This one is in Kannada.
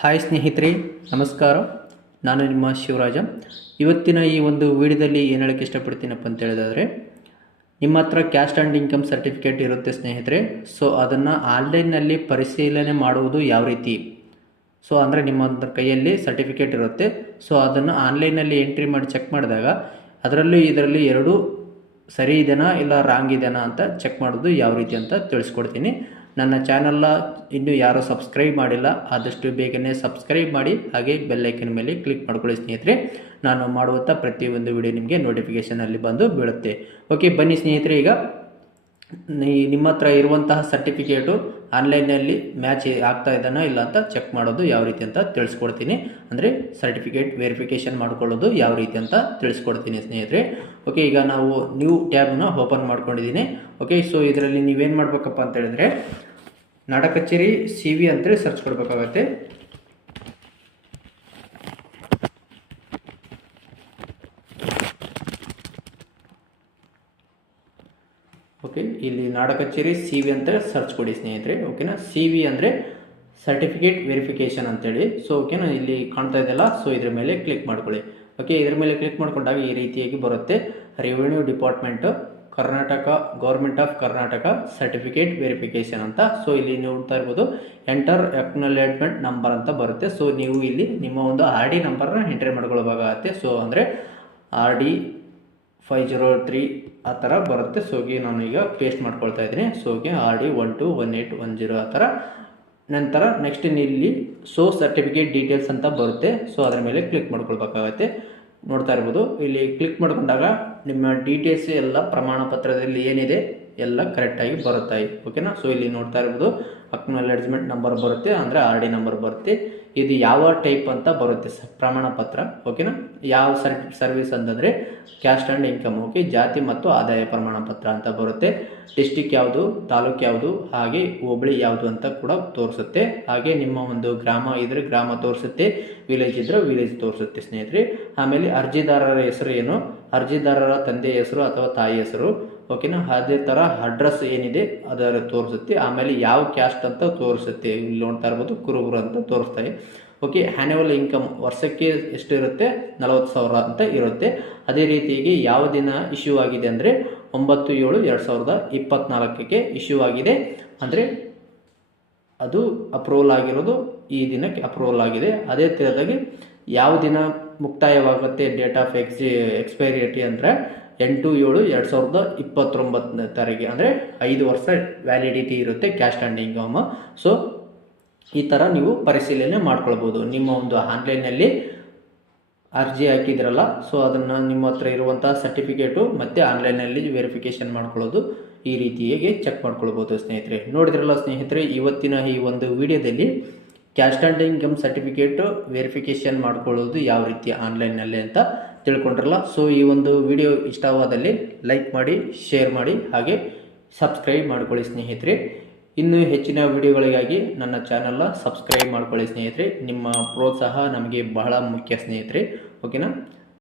ಹಾಯ್ ಸ್ನೇಹಿತರೆ, ನಮಸ್ಕಾರ. ನಾನು ನಿಮ್ಮ ಶಿವರಾಜ. ಇವತ್ತಿನ ಈ ಒಂದು ವಿಡಿಯೋದಲ್ಲಿ ಏನು ಹೇಳೋಕ್ಕೆ ಇಷ್ಟಪಡ್ತೀನಪ್ಪ ಅಂತ ಹೇಳಿದ್ರೆ, ನಿಮ್ಮ ಹತ್ರ ಕ್ಯಾಸ್ಟ್ ಆ್ಯಂಡ್ ಇನ್ಕಮ್ ಸರ್ಟಿಫಿಕೇಟ್ ಇರುತ್ತೆ ಸ್ನೇಹಿತರೆ. ಸೊ ಅದನ್ನು ಆನ್ಲೈನ್ನಲ್ಲಿ ಪರಿಶೀಲನೆ ಮಾಡುವುದು ಯಾವ ರೀತಿ? ಸೊ ಅಂದರೆ ನಿಮ್ಮ ಕೈಯಲ್ಲಿ ಸರ್ಟಿಫಿಕೇಟ್ ಇರುತ್ತೆ. ಸೊ ಅದನ್ನು ಆನ್ಲೈನಲ್ಲಿ ಎಂಟ್ರಿ ಮಾಡಿ ಚೆಕ್ ಮಾಡಿದಾಗ ಅದರಲ್ಲೂ ಇದರಲ್ಲಿ ಎರಡೂ ಸರಿ ಇದೆನಾ ಇಲ್ಲ ರಾಂಗ್ ಇದೆನಾ ಅಂತ ಚೆಕ್ ಮಾಡೋದು ಯಾವ ರೀತಿ ಅಂತ ತಿಳಿಸ್ಕೊಡ್ತೀನಿ. ನನ್ನ ಚಾನಲ್ನ ಇನ್ನೂ ಯಾರೂ ಸಬ್ಸ್ಕ್ರೈಬ್ ಮಾಡಿಲ್ಲ, ಆದಷ್ಟು ಬೇಗನೆ ಸಬ್ಸ್ಕ್ರೈಬ್ ಮಾಡಿ, ಹಾಗೆ ಬೆಲ್ಲೈಕನ್ ಮೇಲೆ ಕ್ಲಿಕ್ ಮಾಡ್ಕೊಳ್ಳಿ ಸ್ನೇಹಿತರೆ. ನಾನು ಮಾಡುವಂಥ ಪ್ರತಿಯೊಂದು ವಿಡಿಯೋ ನಿಮಗೆ ನೋಟಿಫಿಕೇಷನಲ್ಲಿ ಬಂದು ಬೀಳುತ್ತೆ. ಓಕೆ, ಬನ್ನಿ ಸ್ನೇಹಿತರೆ. ಈಗ ನಿಮ್ಮ ಹತ್ರ ಇರುವಂತಹ ಸರ್ಟಿಫಿಕೇಟು ಆನ್ಲೈನಲ್ಲಿ ಮ್ಯಾಚ್ ಆಗ್ತಾ ಇದ್ದಾನೋ ಇಲ್ಲ ಅಂತ ಚೆಕ್ ಮಾಡೋದು ಯಾವ ರೀತಿ ಅಂತ ತಿಳಿಸ್ಕೊಡ್ತೀನಿ. ಅಂದರೆ ಸರ್ಟಿಫಿಕೇಟ್ ವೆರಿಫಿಕೇಷನ್ ಮಾಡ್ಕೊಳ್ಳೋದು ಯಾವ ರೀತಿ ಅಂತ ತಿಳಿಸ್ಕೊಡ್ತೀನಿ ಸ್ನೇಹಿತರೆ. ಓಕೆ, ಈಗ ನಾವು ನ್ಯೂ ಟ್ಯಾಬ್ನ ಓಪನ್ ಮಾಡ್ಕೊಂಡಿದ್ದೀನಿ. ಓಕೆ, ಸೊ ಇದರಲ್ಲಿ ನೀವೇನು ಮಾಡಬೇಕಪ್ಪ ಅಂತ ಹೇಳಿದ್ರೆ, ನಾಡ ಕಚೇರಿ CV ಅಂತೇಳಿ ಸರ್ಚ್ ಕೊಡಬೇಕಾಗತ್ತೆ. ಓಕೆ, ಇಲ್ಲಿ ನಾಡ ಕಚೇರಿ CV ಅಂತ ಸರ್ಚ್ ಕೊಡಿ ಸ್ನೇಹಿತರೆ. ಓಕೆನಾ, CV ಅಂದರೆ ಸರ್ಟಿಫಿಕೇಟ್ ವೆರಿಫಿಕೇಷನ್ ಅಂತೇಳಿ. ಸೊ ಓಕೆನಾ, ಇಲ್ಲಿ ಕಾಣ್ತಾ ಇದೆಯಲ್ಲ, ಸೊ ಇದ್ರ ಮೇಲೆ ಕ್ಲಿಕ್ ಮಾಡ್ಕೊಳ್ಳಿ. ಓಕೆ, ಇದ್ರ ಮೇಲೆ ಕ್ಲಿಕ್ ಮಾಡ್ಕೊಂಡಾಗ ಈ ರೀತಿಯಾಗಿ ಬರುತ್ತೆ. Revenue department, Karnataka, government of Karnataka certificate verification ಅಂತ. ಸೊ ಇಲ್ಲಿ ನೋಡ್ತಾ ಇರ್ಬೋದು, ಎಂಟರ್ ಅಕ್ನಾಲೇಜ್ಮೆಂಟ್ ನಂಬರ್ ಅಂತ ಬರುತ್ತೆ. ಸೊ ನೀವು ಇಲ್ಲಿ ನಿಮ್ಮ ಒಂದು RD ನಂಬರ್ನ ಎಂಟ್ರಿ ಮಾಡ್ಕೊಳ್ಬೇಕಾಗತ್ತೆ. ಸೊ ಅಂದರೆ RD 503 ಆ ಥರ ಬರುತ್ತೆ. ಸೊ ನಾನು ಈಗ ಪೇಸ್ಟ್ ಮಾಡ್ಕೊಳ್ತಾ ಇದ್ದೀನಿ. ಸೊ RD 121810 ಆ ಥರ. ನಂತರ ನೆಕ್ಸ್ಟ್ ಇಲ್ಲಿ ಶೋ ಸರ್ಟಿಫಿಕೇಟ್ ಡೀಟೇಲ್ಸ್ ಅಂತ ಬರುತ್ತೆ. ಸೊ ಅದರ ಮೇಲೆ ಕ್ಲಿಕ್ ಮಾಡ್ಕೊಳ್ಬೇಕಾಗತ್ತೆ. ನೋಡ್ತಾ ಇರ್ಬೋದು, ಇಲ್ಲಿ ಕ್ಲಿಕ್ ಮಾಡ್ಕೊಂಡಾಗ ನಿಮ್ಮ ಡೀಟೇಲ್ಸ್ ಎಲ್ಲ ಪ್ರಮಾಣ ಪತ್ರದಲ್ಲಿ ಏನಿದೆ ಎಲ್ಲ ಕರೆಕ್ಟಾಗಿ ಬರುತ್ತೆ. ಓಕೆನಾ, ಸೊ ಇಲ್ಲಿ ನೋಡ್ತಾ ಇರ್ಬೋದು, ಅಕ್ನಾಲೇಜ್ಮೆಂಟ್ ನಂಬರ್ ಬರುತ್ತೆ, ಅಂದರೆ RD ನಂಬರ್ ಬರುತ್ತೆ. ಇದು ಯಾವ ಟೈಪ್ ಅಂತ ಬರುತ್ತೆ ಪ್ರಮಾಣ ಪತ್ರ. ಓಕೆನಾ, ಯಾವ ಸರ್ವಿಸ್ ಅಂತಂದರೆ ಕ್ಯಾಸ್ಟ್ ಆ್ಯಂಡ್ ಇನ್ಕಮ್. ಓಕೆ, ಜಾತಿ ಮತ್ತು ಆದಾಯ ಪ್ರಮಾಣ ಪತ್ರ ಅಂತ ಬರುತ್ತೆ. ಡಿಸ್ಟಿಕ್ ಯಾವುದು, ತಾಲೂಕು ಯಾವುದು, ಹಾಗೆ ಹೋಬಳಿ ಯಾವುದು ಅಂತ ಕೂಡ ತೋರಿಸುತ್ತೆ. ಹಾಗೆ ನಿಮ್ಮ ಒಂದು ಗ್ರಾಮ ಇದ್ರೆ ಗ್ರಾಮ ತೋರಿಸುತ್ತೆ, ವಿಲೇಜ್ ಇದ್ರೆ ವಿಲೇಜ್ ತೋರಿಸುತ್ತೆ ಸ್ನೇಹಿತರೆ. ಆಮೇಲೆ ಅರ್ಜಿದಾರರ ಹೆಸರು ಏನು, ಅರ್ಜಿದಾರರ ತಂದೆ ಹೆಸರು ಅಥವಾ ತಾಯಿ ಹೆಸರು. ಓಕೆನಾ, ಅದೇ ಥರ ಅಡ್ರೆಸ್ ಏನಿದೆ ಅದರ ತೋರಿಸುತ್ತೆ. ಆಮೇಲೆ ಯಾವ ಕ್ಯಾಸ್ಟ್ ಅಂತ ತೋರಿಸುತ್ತೆ. ಇಲ್ಲಿ ನೋಡ್ತಾ ಇರ್ಬೋದು, ಕುರುಬರು ಅಂತ ತೋರಿಸ್ತಾರೆ. ಓಕೆ, ಆ್ಯನ್ಯುವಲ್ ಇನ್ಕಮ್ ವರ್ಷಕ್ಕೆ ಎಷ್ಟು ಇರುತ್ತೆ, 40,000 ಅಂತ ಇರುತ್ತೆ. ಅದೇ ರೀತಿಯಾಗಿ ಯಾವ ದಿನ ಇಶ್ಯೂ ಆಗಿದೆ ಅಂದರೆ 9/7/2024 ಇಶ್ಯೂ ಆಗಿದೆ. ಅಂದರೆ ಅದು ಅಪ್ರೂವಲ್ ಆಗಿರೋದು ಈ ದಿನಕ್ಕೆ ಅಪ್ರೂವಲ್ ಆಗಿದೆ. ಅದೇ ಥರದಾಗಿ ಯಾವ ದಿನ ಮುಕ್ತಾಯವಾಗುತ್ತೆ, ಡೇಟ್ ಆಫ್ ಎಕ್ಸ್ಪೈರಿಟಿ ಅಂದರೆ 8/7/2029 ಅಂದರೆ 5 ವರ್ಷ ವ್ಯಾಲಿಡಿಟಿ ಇರುತ್ತೆ ಕ್ಯಾಸ್ಟ್ ಆ್ಯಂಡ್ ಇನ್ಕಮ್. ಸೊ ಈ ಥರ ನೀವು ಪರಿಶೀಲನೆ ಮಾಡ್ಕೊಳ್ಬೋದು. ನಿಮ್ಮ ಒಂದು ಆನ್ಲೈನಲ್ಲಿ ಅರ್ಜಿ ಹಾಕಿದ್ರಲ್ಲ, ಸೊ ಅದನ್ನು ನಿಮ್ಮ ಹತ್ರ ಇರುವಂಥ ಸರ್ಟಿಫಿಕೇಟು ಮತ್ತು ಆನ್ಲೈನಲ್ಲಿ ವೆರಿಫಿಕೇಷನ್ ಮಾಡ್ಕೊಳ್ಳೋದು ಈ ರೀತಿಯಾಗಿ ಚೆಕ್ ಮಾಡ್ಕೊಳ್ಬೋದು ಸ್ನೇಹಿತರೆ. ನೋಡಿದ್ರಲ್ಲ ಸ್ನೇಹಿತರೆ, ಇವತ್ತಿನ ಈ ಒಂದು ವಿಡಿಯೋದಲ್ಲಿ caste and income certificate verification ಮಾಡ್ಕೊಳ್ಳೋದು ಯಾವ ರೀತಿ ಆನ್ಲೈನಲ್ಲಿ ಅಂತ ತಿಳ್ಕೊಂಡ್ರಲ್ಲ. ಸೊ ಈ ಒಂದು ವಿಡಿಯೋ ಇಷ್ಟವಾದಲ್ಲಿ ಲೈಕ್ ಮಾಡಿ, ಶೇರ್ ಮಾಡಿ, ಹಾಗೆ ಸಬ್ಸ್ಕ್ರೈಬ್ ಮಾಡ್ಕೊಳ್ಳಿ ಸ್ನೇಹಿತರೆ. ಇನ್ನೂ ಹೆಚ್ಚಿನ ವಿಡಿಯೋಗಳಿಗಾಗಿ ನನ್ನ ಚಾನಲ್ನ ಸಬ್ಸ್ಕ್ರೈಬ್ ಮಾಡ್ಕೊಳ್ಳಿ ಸ್ನೇಹಿತರೆ. ನಿಮ್ಮ ಪ್ರೋತ್ಸಾಹ ನಮಗೆ ಬಹಳ ಮುಖ್ಯ ಸ್ನೇಹಿತರೆ. ಓಕೆನಾ.